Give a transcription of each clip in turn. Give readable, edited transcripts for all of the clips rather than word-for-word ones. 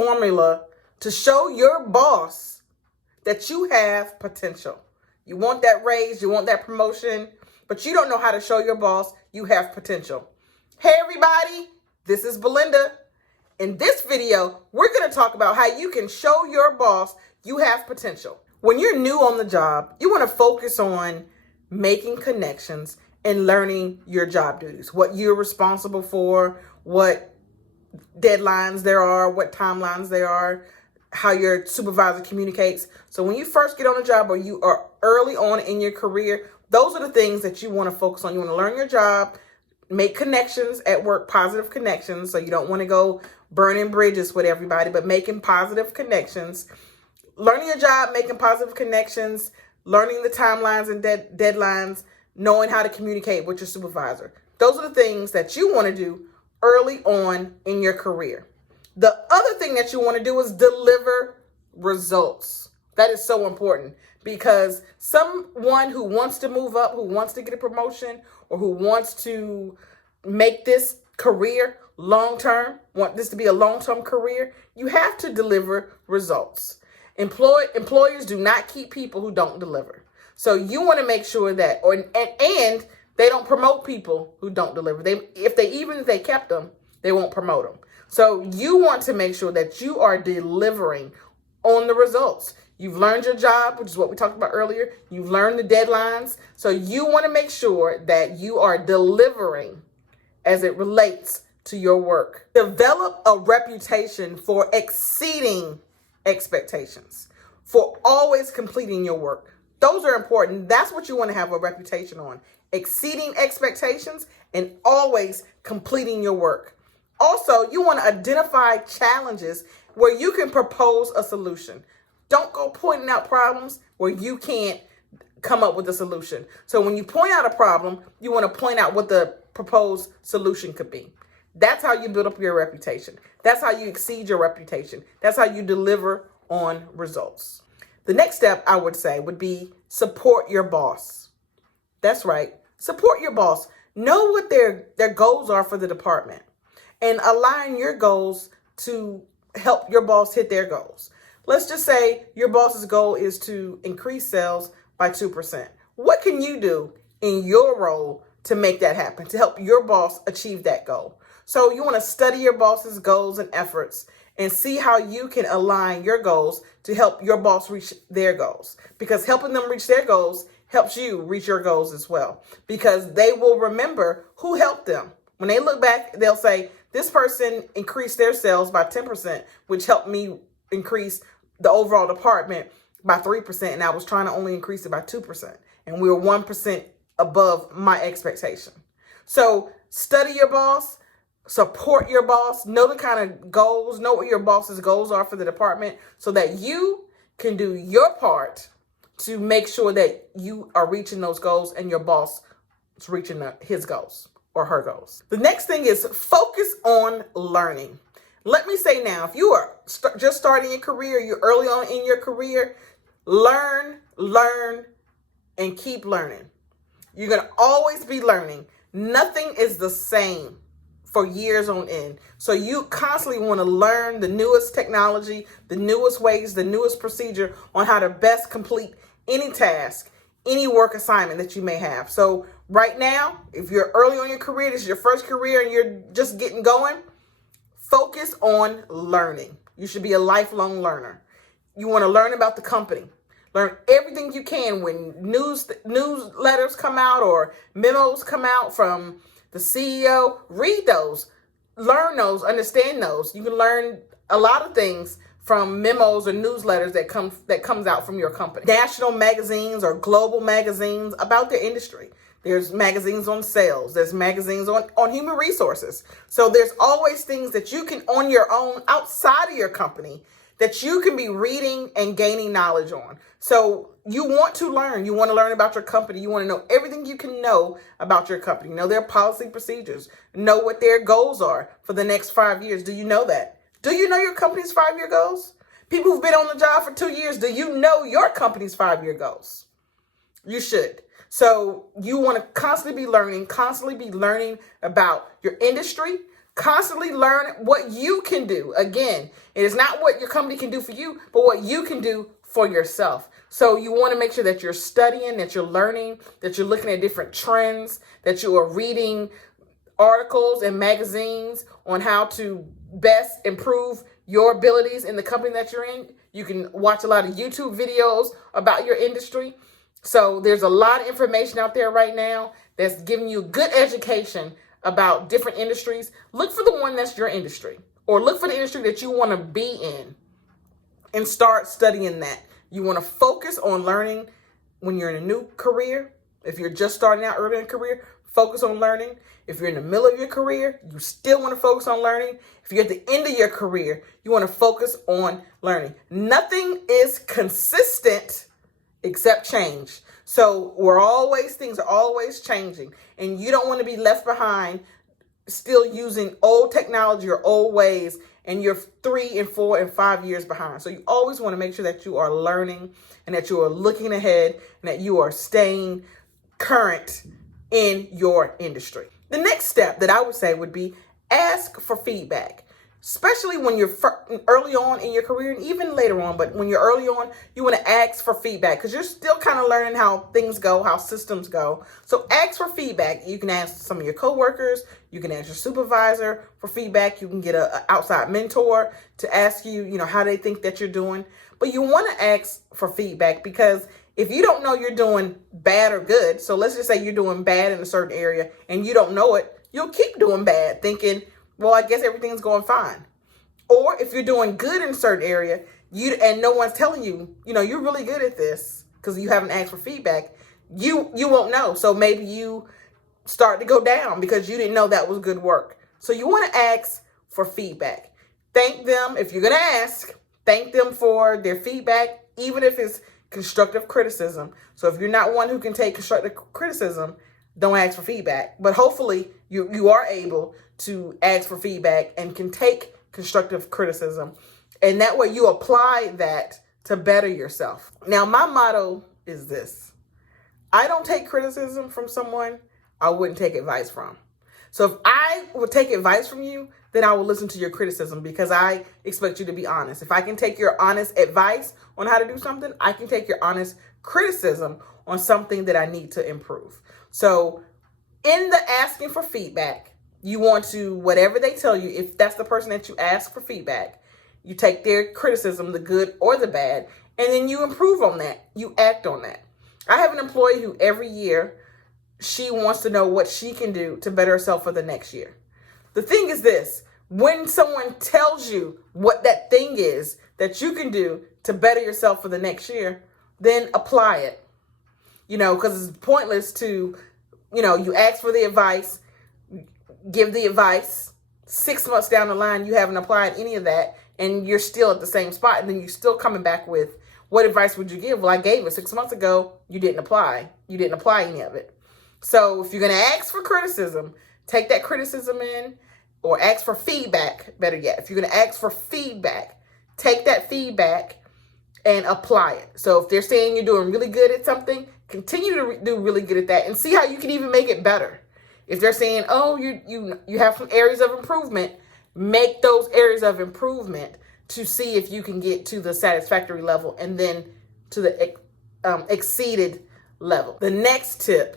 formula to show your boss that you have potential. You want that raise, you want that promotion, but you don't know how to show your boss you have potential. Hey everybody, this is Belinda. In this video, we're going to talk about how you can show your boss you have potential. When you're new on the job, you want to focus on making connections and learning your job duties, what you're responsible for, what deadlines there are, what timelines there are, how your supervisor communicates. So when you first get on a job or you are early on in your career, those are the things that you want to focus on. You want to learn your job, make connections at work, positive connections. So you don't want to go burning bridges with everybody, but making positive connections. Learning your job, making positive connections, learning the timelines and deadlines, knowing how to communicate with your supervisor. Those are the things that you want to do early on in your career. The other thing that you want to do is deliver results. That is so important because someone who wants to move up, who wants to get a promotion, or who wants to make this career long-term, want this to be a long-term career, you have to deliver results. Employers do not keep people who don't deliver. So you want to make sure that, and they don't promote people who don't deliver. If they kept them, they won't promote them. So you want to make sure that you are delivering on the results. You've learned your job, which is what we talked about earlier. You've learned the deadlines. So you want to make sure that you are delivering as it relates to your work. Develop a reputation for exceeding expectations, for always completing your work. Those are important. That's what you want to have a reputation on. Exceeding expectations and always completing your work. Also, you want to identify challenges where you can propose a solution. Don't go pointing out problems where you can't come up with a solution. So when you point out a problem, you want to point out what the proposed solution could be. That's how you build up your reputation. That's how you exceed your reputation. That's how you deliver on results. The next step I would say would be support your boss. That's right. Support your boss. Know what their goals are for the department and align your goals to help your boss hit their goals. Let's just say your boss's goal is to increase sales by 2%. What can you do in your role to make that happen, to help your boss achieve that goal? So you want to study your boss's goals and efforts and see how you can align your goals to help your boss reach their goals. Because helping them reach their goals helps you reach your goals as well. Because they will remember who helped them. When they look back, they'll say, this person increased their sales by 10%, which helped me increase the overall department by 3%. And I was trying to only increase it by 2%. And we were 1% above my expectation. So study your boss. Support your boss, know the kind of goals, know what your boss's goals are for the department so that you can do your part to make sure that you are reaching those goals and your boss is reaching his goals or her goals. The next thing is focus on learning. Let me say now, if you are just starting your career, you're early on in your career, learn, and keep learning. You're going to always be learning. Nothing is the same for years on end. So you constantly want to learn the newest technology, the newest ways, the newest procedure on how to best complete any task, any work assignment that you may have. So right now, if you're early on your career, this is your first career and you're just getting going, focus on learning. You should be a lifelong learner. You want to learn about the company. Learn everything you can when newsletters come out or memos come out from the CEO. Read those, learn those, understand those. You can learn a lot of things from memos or newsletters that comes out from your company. National magazines or global magazines about their industry. There's magazines on sales. There's magazines on human resources. So there's always things that you can on your own outside of your company that you can be reading and gaining knowledge on. So you want to learn. You want to learn about your company. You want to know everything you can know about your company. Know their policy procedures. Know what their goals are for the next 5 years. Do you know that? Do you know your company's 5-year goals? People who've been on the job for 2 years, do you know your company's 5-year goals? You should. So you want to constantly be learning about your industry, Constantly learn what you can do. Again, it is not what your company can do for you, but what you can do for yourself. So you want to make sure that you're studying, that you're learning, that you're looking at different trends, that you are reading articles and magazines on how to best improve your abilities in the company that you're in. You can watch a lot of YouTube videos about your industry. So there's a lot of information out there right now that's giving you good education about different industries. Look for the one that's your industry, or look for the industry that you want to be in and start studying that. You want to focus on learning when you're in a new career. If you're just starting out early in a career, focus on learning. If you're in the middle of your career, you still want to focus on learning. If you're at the end of your career, you want to focus on learning. Nothing is consistent except change. So things are always changing, and you don't want to be left behind still using old technology or old ways, and you're 3 and 4 and 5 years behind. So you always want to make sure that you are learning and that you are looking ahead and that you are staying current in your industry. The next step that I would say would be ask for feedback, especially when you're early on in your career and even later on. But when you're early on, you want to ask for feedback because you're still kind of learning how things go, how systems go. So ask for feedback. You can ask some of your coworkers. You can ask your supervisor for feedback. You can get an outside mentor to ask you, how they think that you're doing. But you want to ask for feedback because if you don't know you're doing bad or good, so let's just say you're doing bad in a certain area and you don't know it, you'll keep doing bad thinking, well, I guess everything's going fine. Or if you're doing good in a certain area, and no one's telling you, you're really good at this because you haven't asked for feedback, you won't know. So maybe you start to go down because you didn't know that was good work. So you want to ask for feedback. Thank them. If you're going to ask, thank them for their feedback, even if it's constructive criticism. So if you're not one who can take constructive criticism, don't ask for feedback. But hopefully you are able to ask for feedback and can take constructive criticism. And that way you apply that to better yourself. Now, my motto is this: I don't take criticism from someone I wouldn't take advice from. So if I would take advice from you, then I will listen to your criticism because I expect you to be honest. If I can take your honest advice on how to do something, I can take your honest criticism on something that I need to improve. So in the asking for feedback, you want to, whatever they tell you, if that's the person that you ask for feedback, you take their criticism, the good or the bad, and then you improve on that. You act on that. I have an employee who every year, she wants to know what she can do to better herself for the next year. The thing is this: when someone tells you what that thing is that you can do to better yourself for the next year, then apply it. Because it's pointless to, you ask for the advice, give the advice, 6 months down the line, you haven't applied any of that, and you're still at the same spot, and then you're still coming back with, what advice would you give? Well, I gave it 6 months ago. You didn't apply. You didn't apply any of it. So if you're going to ask for criticism, take that criticism in, or ask for feedback, better yet. If you're going to ask for feedback, take that feedback and apply it. So if they're saying you're doing really good at something, continue to do really good at that and see how you can even make it better. If they're saying, oh, you have some areas of improvement, make those areas of improvement to see if you can get to the satisfactory level and then to the exceeded level. The next tip: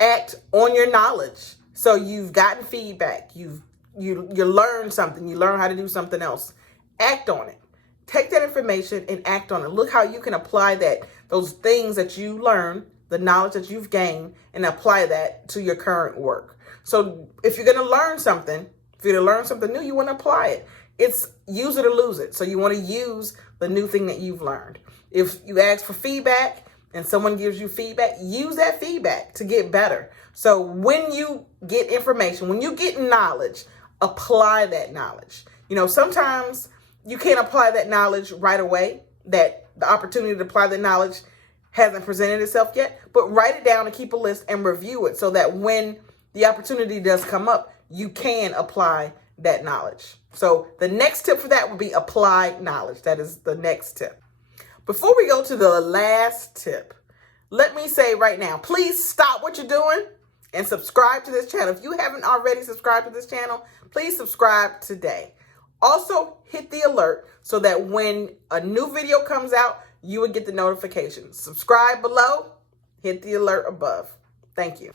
act on your knowledge. So you've gotten feedback, you learned something, you learn how to do something else. Act on it. Take that information and act on it. Look how you can apply those things that you learned, the knowledge that you've gained, and apply that to your current work. So if you're going to learn something, new, you want to apply it. It's use it or lose it. So you want to use the new thing that you've learned. If you ask for feedback and someone gives you feedback, use that feedback to get better. So when you get information, when you get knowledge, apply that knowledge. Sometimes you can't apply that knowledge right away, that the opportunity to apply the knowledge hasn't presented itself yet, but write it down and keep a list and review it so that when the opportunity does come up, you can apply that knowledge. So the next tip for that would be apply knowledge. That is the next tip. Before we go to the last tip, let me say right now, please stop what you're doing and subscribe to this channel. If you haven't already subscribed to this channel, please subscribe today. Also, hit the alert so that when a new video comes out, you will get the notifications. Subscribe below, hit the alert above. Thank you.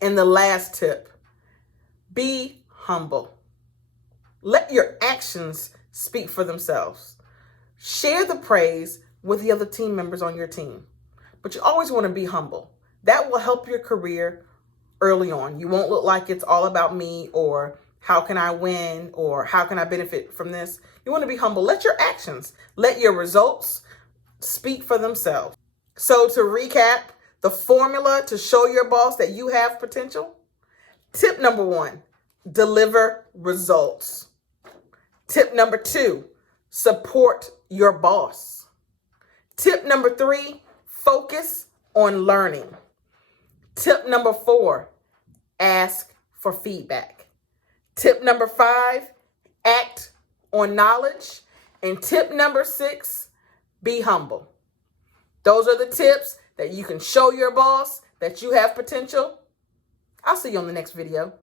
And the last tip, be humble. Let your actions speak for themselves. Share the praise with the other team members on your team. But you always want to be humble. That will help your career early on. You won't look like it's all about me, or how can I win, or how can I benefit from this. You want to be humble. Let your actions, let your results speak for themselves. So to recap, the formula to show your boss that you have potential. Tip number 1, deliver results. Tip number 2, support your boss. Tip number 3, focus on learning. Tip number 4, ask for feedback. Tip number 5, act on knowledge. And tip number 6, be humble. Those are the tips that you can show your boss that you have potential. I'll see you on the next video.